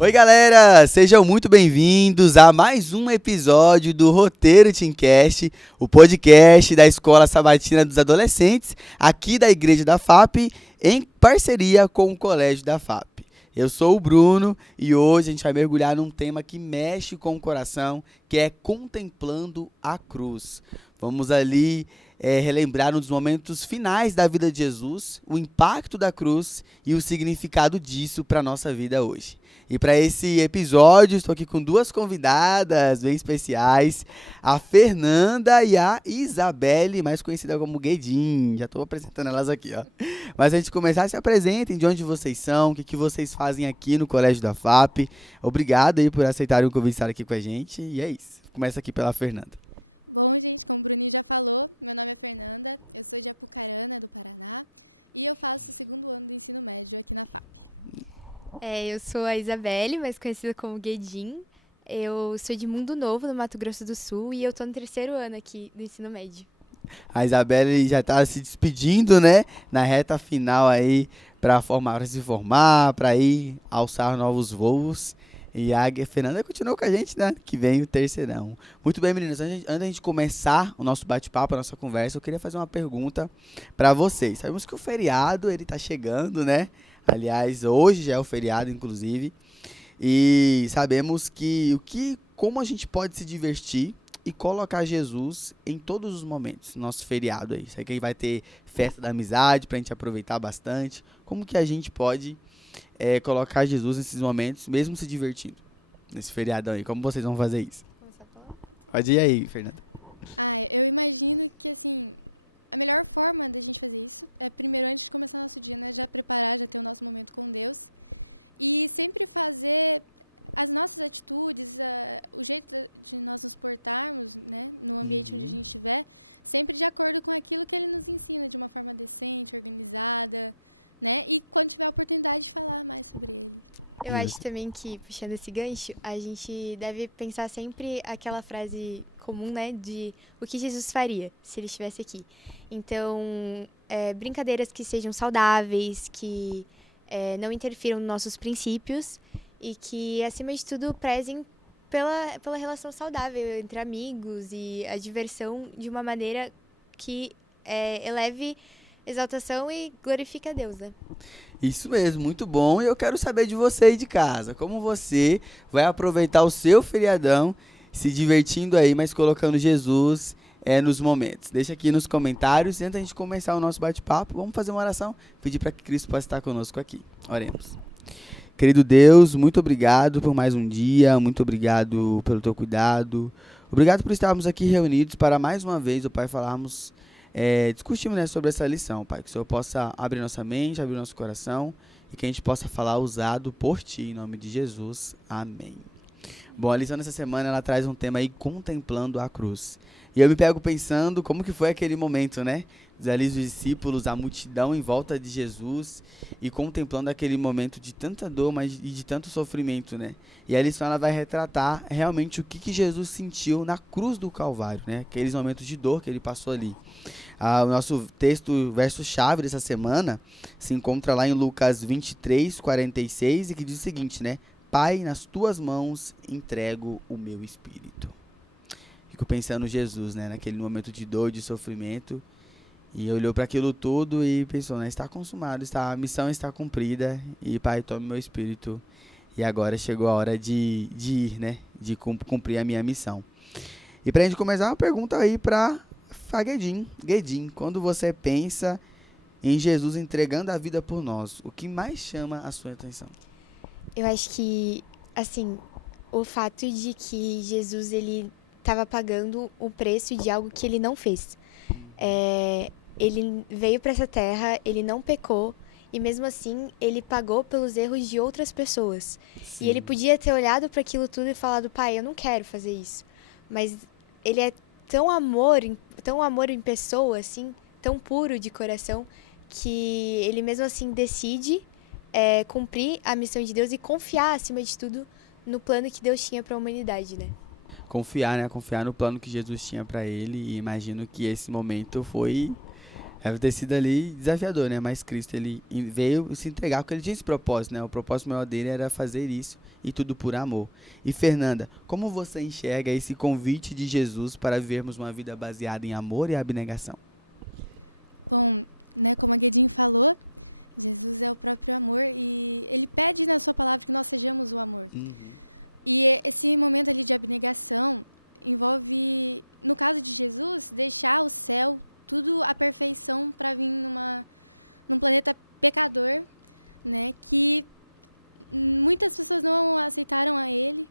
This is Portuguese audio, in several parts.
Oi galera, sejam muito bem-vindos a mais um episódio do Roteiro Teamcast, o podcast da Escola Sabatina dos Adolescentes, aqui da Igreja da FAP, em parceria com o Colégio da FAP. Eu sou o Bruno e hoje a gente vai mergulhar num tema que mexe com o coração, que é contemplando a cruz. Vamos ali relembrar um dos momentos finais da vida de Jesus, o impacto da cruz e o significado disso para a nossa vida hoje. E para esse episódio, estou aqui com duas convidadas bem especiais, a Fernanda e a Isabelle, mais conhecida como Guedin. Já estou apresentando elas aqui, ó. Mas antes de começar, se apresentem de onde vocês são, o que vocês fazem aqui no Colégio da FAP. Obrigado aí por aceitarem o convite de estar aqui com a gente. E é isso. Começa aqui pela Fernanda. Bom, gente, como o Bruninho já falou, meu nome é Fernanda, eu sou de Apucarana, do Paraná, e eu faço o segundo ano do ensino médio aqui na FAP. Eu sou a Isabelle, mais conhecida como Guedin. Eu sou de Mundo Novo, no Mato Grosso do Sul, e eu tô no terceiro ano aqui do ensino médio. A Isabelle já está se despedindo, né? Na reta final aí para se formar, para ir alçar novos voos. E a Fernanda continuou com a gente, né? Que vem o terceirão. Muito bem, meninas. Antes da gente começar o nosso bate-papo, a nossa conversa, eu queria fazer uma pergunta para vocês. Sabemos que o feriado, ele tá chegando, né? Aliás, hoje já é o feriado, inclusive. E sabemos como a gente pode se divertir e colocar Jesus em todos os momentos, nosso feriado aí. Sei que aí vai ter festa da amizade pra gente aproveitar bastante. Como que a gente pode colocar Jesus nesses momentos, mesmo se divertindo, nesse feriadão aí? Como vocês vão fazer isso? Pode ir aí, Fernanda. Eu imagino que, assim, a melhor forma da gente fazer isso é, primeiro, antes de começar o nosso dia, né, já preparar, já ter o nosso momento com Deus e sempre fazer as nossas atitudes, o jeito de nós nos portarmos, né, no ambiente onde a gente estiver, sempre de acordo com aquilo que Ele nos ensina, de uma forma decente, organizada, né? E quando tiver a oportunidade de falar mais sobre Ele. Eu acho também que, puxando esse gancho, a gente deve pensar sempre aquela frase comum, né, de o que Jesus faria se Ele estivesse aqui. Então, brincadeiras que sejam saudáveis, que não interfiram nos nossos princípios e que, acima de tudo, prezem pela relação saudável entre amigos e a diversão de uma maneira que eleve exaltação e glorifica a Deus, né? Isso mesmo, muito bom. E eu quero saber de você aí de casa. Como você vai aproveitar o seu feriadão se divertindo aí, mas colocando Jesus nos momentos. Deixa aqui nos comentários. Antes da gente começar o nosso bate-papo, vamos fazer uma oração. Pedir para que Cristo possa estar conosco aqui. Oremos. Querido Deus, muito obrigado por mais um dia. Muito obrigado pelo teu cuidado. Obrigado por estarmos aqui reunidos para mais uma vez, Pai, falarmos... discutimos, né, sobre essa lição, Pai, que o Senhor possa abrir nossa mente, abrir nosso coração e que a gente possa falar usado por Ti, em nome de Jesus, amém. Bom, a lição dessa semana, ela traz um tema aí, contemplando a cruz, e eu me pego pensando como que foi aquele momento, né, ali os discípulos, a multidão em volta de Jesus e contemplando aquele momento de tanta dor, mas e de tanto sofrimento, né? E a lição ela vai retratar realmente o que Jesus sentiu na cruz do Calvário, né? Aqueles momentos de dor que ele passou ali. O nosso texto, o verso-chave dessa semana, se encontra lá em Lucas 23, 46, e que diz o seguinte, né? Pai, nas tuas mãos entrego o meu espírito. Fico pensando em Jesus, né? Naquele momento de dor, de sofrimento. E olhou para aquilo tudo e pensou, né? Está consumado, a missão está cumprida. E Pai, tome meu espírito. E agora chegou a hora de ir, né? De cumprir a minha missão. E para a gente começar, uma pergunta aí para Guedin, quando você pensa em Jesus entregando a vida por nós, o que mais chama a sua atenção? Eu acho que, assim, o fato de que Jesus, ele estava pagando o preço de algo que ele não fez. Ele veio para essa terra, ele não pecou, e mesmo assim, ele pagou pelos erros de outras pessoas. Sim. E ele podia ter olhado para aquilo tudo e falado, Pai, eu não quero fazer isso. Mas ele é tão amor em pessoa, assim, tão puro de coração, que ele mesmo assim decide cumprir a missão de Deus e confiar, acima de tudo, no plano que Deus tinha para a humanidade, né? Confiar, né? Confiar no plano que Jesus tinha para ele. E imagino que esse momento foi Deve ter sido ali desafiador, né? Mas Cristo, ele veio se entregar porque ele tinha esse propósito, né? O propósito maior dele era fazer isso e tudo por amor. E Fernanda, como você enxerga esse convite de Jesus para vivermos uma vida baseada em amor e abnegação? Bom, né, como a Guedin falou, Jesus é o próprio amor e ele pede na sua palavra que nós sejamos o amor. E esse momento ali de abnegação envolve, no caso de Jesus, deixar o céu, tudo a perfeição para vir num planeta pecador, né, que muitas pessoas não aceitaram a ele.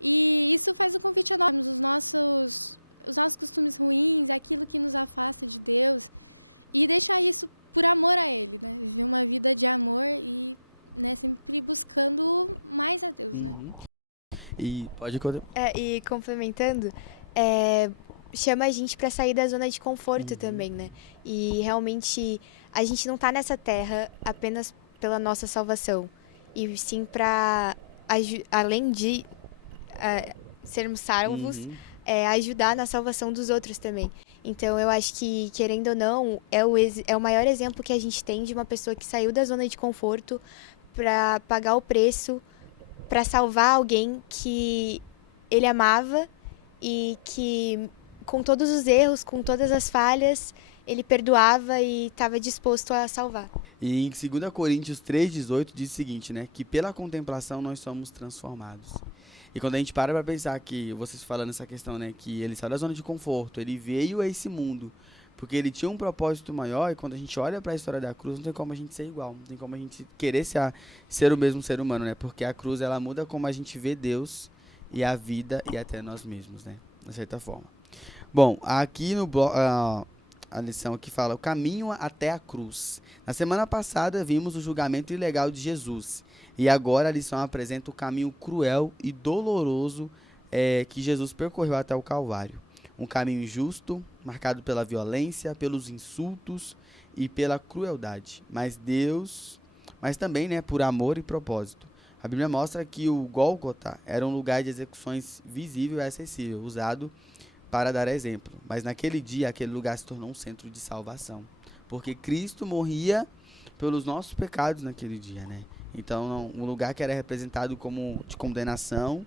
E isso faz o convite a nós, os nossos costumes ruins, aquilo que nos afasta de Deus, e deixar isso por amor a ele, né? Viver uma vida de amor e, né, sempre buscando mais a Deus, né? E pode contar. E complementando, chama a gente para sair da zona de conforto também, né? E realmente a gente não tá nessa terra apenas pela nossa salvação, e sim para, além de sermos salvos, ajudar na salvação dos outros também. Então eu acho que, querendo ou não, é o maior exemplo que a gente tem de uma pessoa que saiu da zona de conforto para pagar o preço, para salvar alguém que ele amava e que, com todos os erros, com todas as falhas, ele perdoava e estava disposto a salvar. E em 2 Coríntios 3,18 diz o seguinte, né? Que pela contemplação nós somos transformados. E quando a gente para pensar que, vocês falando essa questão, né? Que ele saiu da zona de conforto, ele veio a esse mundo porque ele tinha um propósito maior, e quando a gente olha para a história da cruz, não tem como a gente ser igual, não tem como a gente querer ser o mesmo ser humano, né? Porque a cruz, ela muda como a gente vê Deus e a vida e até nós mesmos, né? De certa forma. Bom, aqui no bloco, a lição aqui fala o caminho até a cruz. Na semana passada vimos o julgamento ilegal de Jesus, e agora a lição apresenta o caminho cruel e doloroso que Jesus percorreu até o Calvário. Um caminho injusto, marcado pela violência, pelos insultos e pela crueldade. Mas também, né, por amor e propósito. A Bíblia mostra que o Gólgota era um lugar de execuções visível e acessível, usado para dar exemplo. Mas naquele dia, aquele lugar se tornou um centro de salvação. Porque Cristo morria pelos nossos pecados naquele dia, né? Então, um lugar que era representado como de condenação,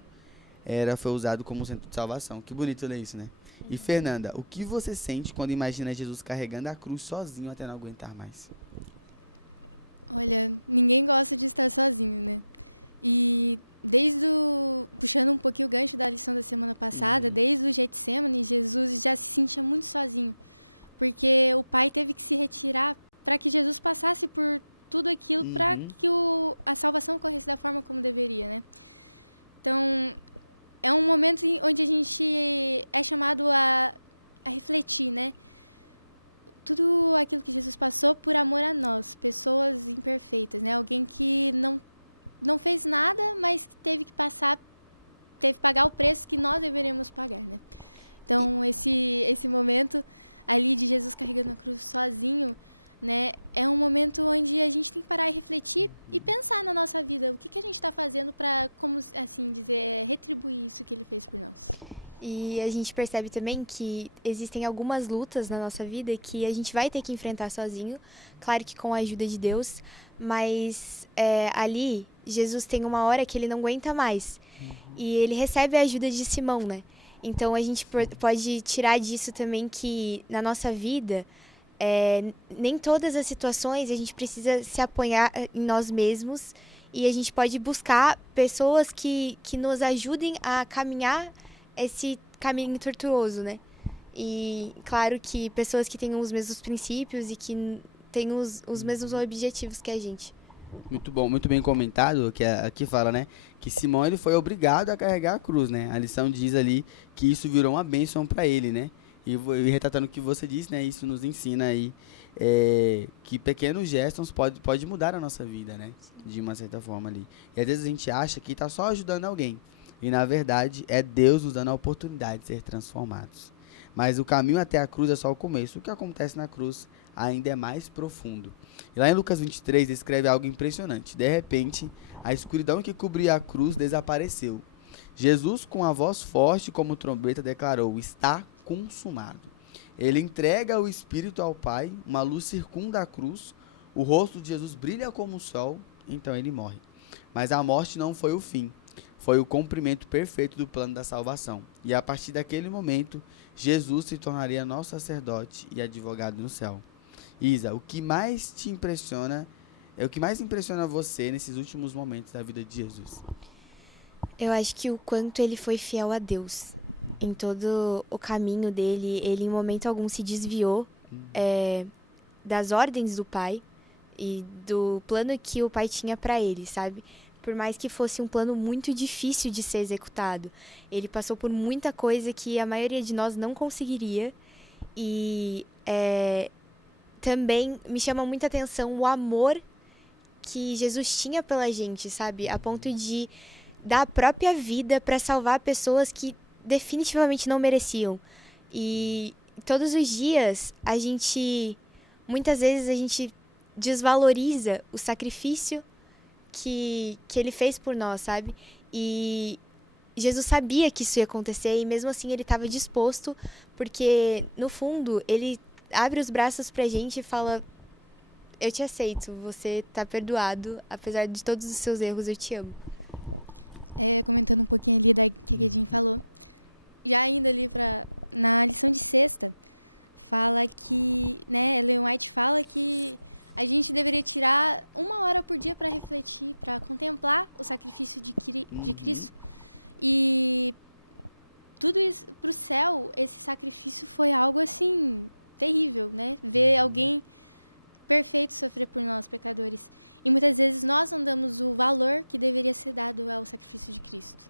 foi usado como centro de salvação. Que bonito ler isso, né? E Fernanda, o que você sente quando imagina Jesus carregando a cruz sozinho até não aguentar mais? Olha, ninguém gosta de estar sozinho, né? E puxando um pouquinho o gancho da lição da semana passada, desde o Getsemane, Jesus já se sentia muito sozinho, porque o Pai teve que se retirar para que Jesus passasse por tudo aquilo, para que a salvação ocorresse da forma como deveria, né? Então, é um momento onde a gente é chamado a refletir, né? Tudo aquilo que Jesus passou por amor a nós, pessoas imperfeitas, né? Alguém que não fez nada, mas teve que pagar o preço que nós deveríamos pagar, né? Então, esse momento ali de Jesus carregando a cruz sozinho, né? É um momento onde a gente tem que parar e refletir e pensar na nossa vida. O que a gente está fazendo para, como assim dizer, retribuir isso que ele fez por nós. E a gente percebe também que existem algumas lutas na nossa vida que a gente vai ter que enfrentar sozinho, claro que com a ajuda de Deus, mas ali Jesus tem uma hora que ele não aguenta mais, e ele recebe a ajuda de Simão, né? Então a gente pode tirar disso também que na nossa vida, nem todas as situações a gente precisa se apoiar em nós mesmos, e a gente pode buscar pessoas que nos ajudem a caminhar esse caminho tortuoso, né? E claro que pessoas que tenham os mesmos princípios e que tenham os mesmos objetivos que a gente. Muito bom, muito bem comentado, que aqui fala, né, que Simão ele foi obrigado a carregar a cruz, né? A lição diz ali que isso virou uma bênção para ele, né? E retratando o que você disse, né, isso nos ensina aí que pequenos gestos pode mudar a nossa vida, né? De uma certa forma ali. E às vezes a gente acha que está só ajudando alguém. E na verdade é Deus nos dando a oportunidade de ser transformados. Mas o caminho até a cruz é só o começo. O que acontece na cruz ainda é mais profundo. E lá em Lucas 23 escreve algo impressionante. De repente, a escuridão que cobria a cruz desapareceu. Jesus, com a voz forte como trombeta, declarou: está consumado. Ele entrega o Espírito ao Pai, uma luz circunda a cruz, o rosto de Jesus brilha como o sol, então ele morre. Mas a morte não foi o fim, foi o cumprimento perfeito do plano da salvação. E a partir daquele momento, Jesus se tornaria nosso sacerdote e advogado no céu. Isa, o que mais te impressiona, o que mais impressiona você nesses últimos momentos da vida de Jesus? Eu acho que o quanto ele foi fiel a Deus. Em todo o caminho dele, ele em momento algum se desviou das ordens do Pai e do plano que o Pai tinha para ele, sabe? Por mais que fosse um plano muito difícil de ser executado. Ele passou por muita coisa que a maioria de nós não conseguiria. E também me chama muita atenção o amor que Jesus tinha pela gente, sabe? A ponto de dar a própria vida para salvar pessoas que definitivamente não mereciam. E todos os dias muitas vezes a gente desvaloriza o sacrifício que ele fez por nós, sabe? E Jesus sabia que isso ia acontecer e mesmo assim ele estava disposto, porque no fundo ele abre os braços pra gente e fala: eu te aceito, você tá perdoado, apesar de todos os seus erros, eu te amo. Comentando um pouquinho ali da que a Guedin falou, já indo ali na lição de sexta, fala que, né, Ellen White fala que a gente deveria tirar 1 hora por dia para refletir, para contemplar o sacrifício de Cristo. E tudo isso pro céu, esse sacrifício foi algo assim terrível, né? Ver alguém perfeito sofrer por nós, pecadores. E muitas vezes nós não damos o valor que deveria ser dado ao sacrifício de Cristo.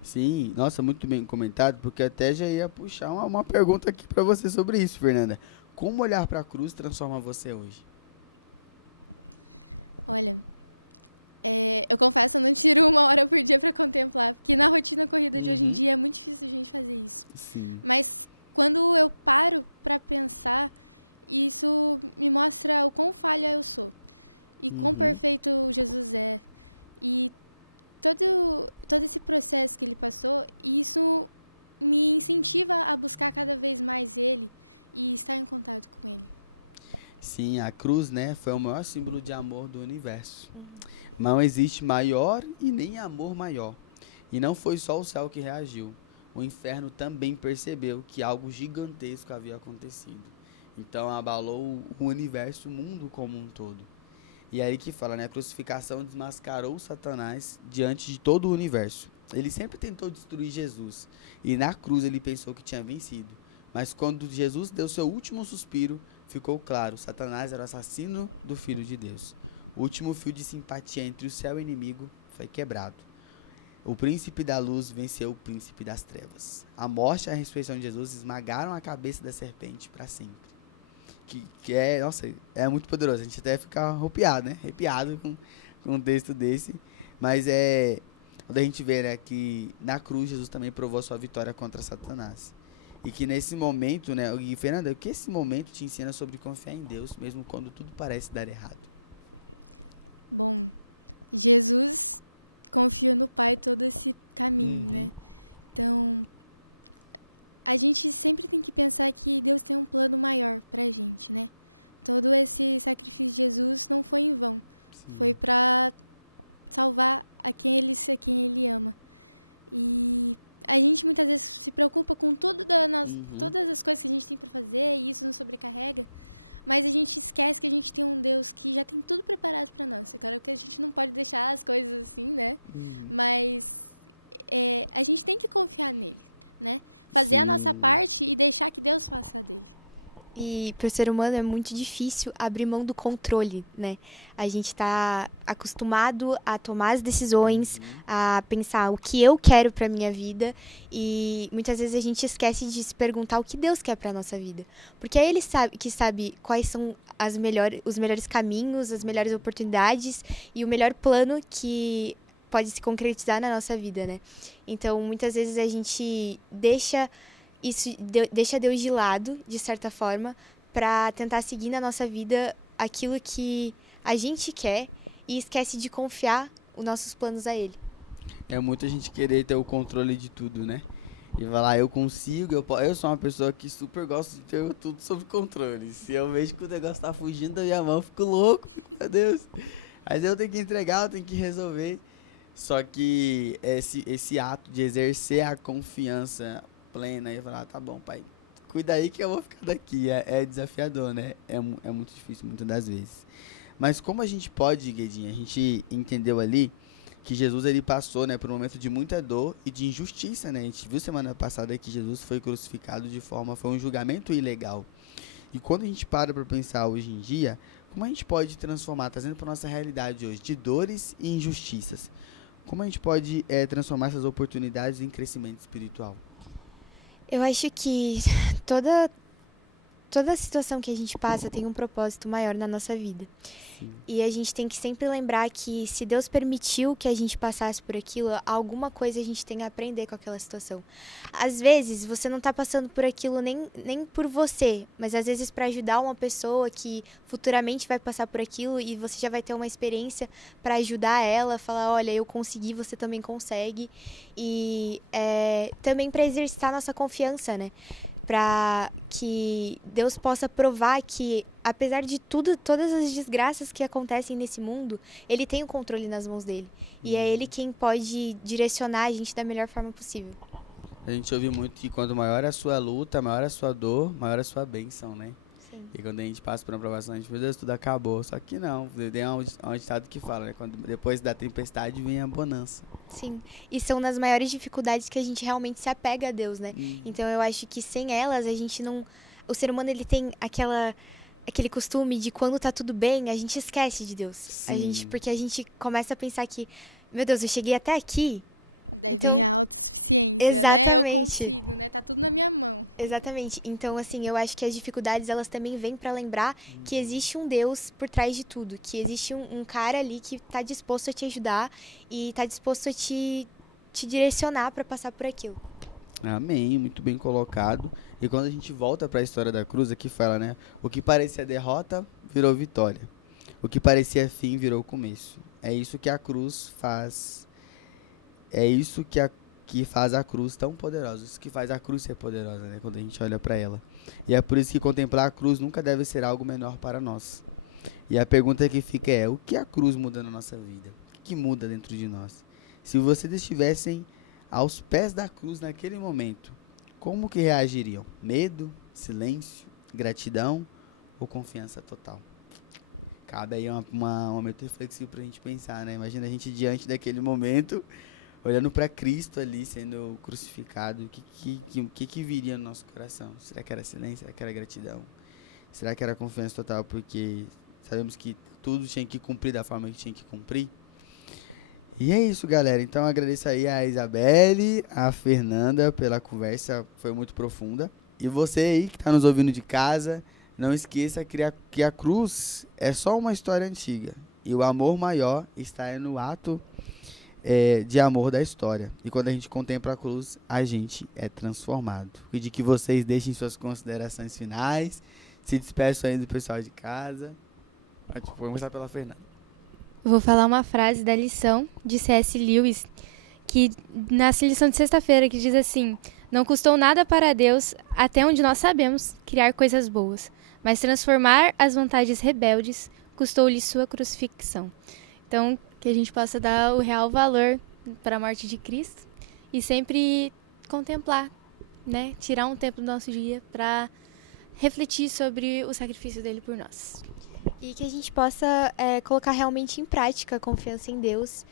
Sim, nossa, muito bem comentado, porque até já ia puxar uma pergunta aqui para você sobre isso, Fernanda. Como olhar para a cruz transforma você hoje? Olha, eu confesso, eu não tiro 1 hora por dia para contemplar, porque na rotina corrida de hoje em dia é muito difícil a gente fazer isso. Sim. Mas quando eu paro para pensar, isso me mostra o quão falha eu sou e quão perfeito Jesus é. E todo esse processo que ele passou, isso me incentiva a buscar cada vez mais ele e estar em contato com ele. Sim, a cruz, né, foi o maior símbolo de amor do universo. Não existe maior e nem amor maior. E não foi só o céu que reagiu. O inferno também percebeu que algo gigantesco havia acontecido. Então abalou o universo, o mundo como um todo. E aí que fala, né? A crucificação desmascarou Satanás diante de todo o universo. Ele sempre tentou destruir Jesus. E na cruz ele pensou que tinha vencido. Mas quando Jesus deu seu último suspiro, ficou claro, Satanás era o assassino do Filho de Deus. O último fio de simpatia entre o céu e o inimigo foi quebrado. O príncipe da luz venceu o príncipe das trevas. A morte e a ressurreição de Jesus esmagaram a cabeça da serpente para sempre. Que é, nossa, é muito poderoso. A gente até fica arrepiado, né? Arrepiado com um texto desse. Mas quando a gente vê, né, que na cruz Jesus também provou sua vitória contra Satanás. E que nesse momento, né, e Fernanda, o que esse momento te ensina sobre confiar em Deus, mesmo quando tudo parece dar errado? Bom, Jesus confiou no Pai todo esse caminho, né? Então, a gente sempre tem que pensar que Deus tem um plano maior pra gente, né? Todo esse sacrifício de Jesus não foi em vão. Sim. Foi pra salvar a quem ele ama. E a gente muitas vezes se preocupa com todas as coisas que a gente tem pra fazer e isso nos sobrecarrega. Mas a gente esquece que a gente tem um Deus que já tem tudo preparado pra nós. É claro que a gente não pode deixar as coisas assim, né? Mas a gente tem que confiar nele, né? Fazer a nossa parte e deixar que Deus faça a dele. E para o ser humano é muito difícil abrir mão do controle, né? A gente está acostumado a tomar as decisões, a pensar o que eu quero para minha vida e muitas vezes a gente esquece de se perguntar o que Deus quer para nossa vida. Porque é Ele que sabe quais são os melhores caminhos, as melhores oportunidades e o melhor plano que pode se concretizar na nossa vida, né? Então, muitas vezes a gente deixa Deus de lado, de certa forma, para tentar seguir na nossa vida aquilo que a gente quer e esquece de confiar os nossos planos a Ele. É muita gente querer ter o controle de tudo, né? E falar, eu consigo, eu sou uma pessoa que super gosta de ter tudo sob controle. Se eu vejo que o negócio tá fugindo da minha mão, eu fico louco, meu Deus. Mas eu tenho que entregar, eu tenho que resolver. Só que esse ato de exercer a confiança plena e falar, tá bom, pai, cuida aí que eu vou ficar daqui. É desafiador, né? É muito difícil muitas das vezes. Mas como a gente pode, Guedinha, a gente entendeu ali que Jesus ele passou, né, por um momento de muita dor e de injustiça, né? A gente viu semana passada que Jesus foi crucificado foi um julgamento ilegal. E quando a gente para pensar hoje em dia, como a gente pode transformar, trazendo para nossa realidade hoje, de dores e injustiças, como a gente pode transformar essas oportunidades em crescimento espiritual? Eu acho que toda situação que a gente passa tem um propósito maior na nossa vida. Sim. E a gente tem que sempre lembrar que se Deus permitiu que a gente passasse por aquilo, alguma coisa a gente tem a aprender com aquela situação. Às vezes, você não está passando por aquilo nem por você, mas às vezes para ajudar uma pessoa que futuramente vai passar por aquilo e você já vai ter uma experiência para ajudar ela, falar, olha, eu consegui, você também consegue. E também para exercitar nossa confiança, né? Para que Deus possa provar que, apesar de tudo, todas as desgraças que acontecem nesse mundo, Ele tem o controle nas mãos dele. E é Ele quem pode direcionar a gente da melhor forma possível. A gente ouve muito que quanto maior a sua luta, maior a sua dor, maior a sua bênção, né? Sim. E quando a gente passa por uma provação, a gente, meu Deus, tudo acabou. Só que não, tem um ditado que fala, né? Quando depois da tempestade vem a bonança. Sim, e são nas maiores dificuldades que a gente realmente se apega a Deus, né? Então eu acho que sem elas a gente não... O ser humano, ele tem aquele costume de quando tá tudo bem, a gente esquece de Deus. Sim. Porque a gente começa a pensar que, meu Deus, eu cheguei até aqui. Daí Então, vem a autossuficiência, né? Eu consigo, né? Tá tudo na minha mão. Exatamente. Então, assim, eu acho que as dificuldades, elas também vêm pra lembrar que existe um Deus por trás de tudo. Que existe um cara ali que tá disposto a te ajudar e tá disposto a te direcionar pra passar por aquilo. Amém, muito bem colocado. E quando a gente volta para a história da cruz, aqui fala, né? O que parecia derrota, virou vitória. O que parecia fim, virou começo. É isso que a cruz faz. É isso que faz a cruz tão poderosa. Isso que faz a cruz ser poderosa, né? Quando a gente olha para ela. E é por isso que contemplar a cruz nunca deve ser algo menor para nós. E a pergunta que fica é, o que a cruz muda na nossa vida? O que muda dentro de nós? Se vocês estivessem aos pés da cruz naquele momento, como que reagiriam? Medo, silêncio, gratidão ou confiança total? Cabe aí um momento reflexivo pra gente pensar, né? Imagina a gente diante daquele momento, olhando para Cristo ali sendo crucificado, o que viria no nosso coração? Será que era silêncio? Será que era gratidão? Será que era confiança total porque sabemos que tudo tinha que cumprir da forma que tinha que cumprir? E é isso, galera. Então agradeço aí a Isabelle, a Fernanda pela conversa, foi muito profunda. E você aí que está nos ouvindo de casa, não esqueça que a cruz é só uma história antiga. E o amor maior está no ato de amor da história. E quando a gente contempla a cruz, a gente é transformado. E de que vocês deixem suas considerações finais, se despeçam aí do pessoal de casa. Vou começar pela Fernanda. Vou falar uma frase da lição de C.S. Lewis, que nasce lição de sexta-feira, que diz assim: não custou nada para Deus, até onde nós sabemos, criar coisas boas, mas transformar as vontades rebeldes custou-lhe sua crucifixão. Então, que a gente possa dar o real valor para a morte de Cristo e sempre contemplar, né? Tirar um tempo da nossa vida para refletir sobre o sacrifício dele por nós. E que a gente possa colocar realmente em prática a confiança em Deus,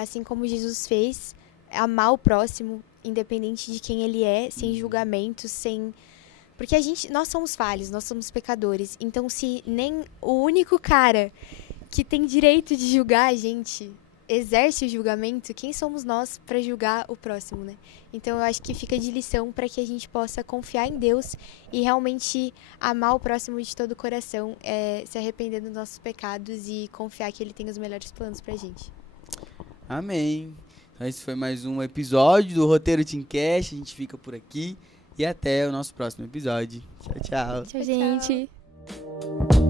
assim como Jesus fez, amar o próximo, independente de quem ele é, sem julgamento, porque nós somos falhos, nós somos pecadores. Então, se nem o único cara que tem direito de julgar a gente exerce o julgamento, quem somos nós para julgar o próximo, né? Então eu acho que fica de lição para que a gente possa confiar em Deus e realmente amar o próximo de todo o coração, se arrepender dos nossos pecados e confiar que Ele tem os melhores planos pra gente. Amém. Então esse foi mais um episódio do Roteiro Teamcast. A gente fica por aqui e até o nosso próximo episódio. Tchau, tchau. Tchau, tchau.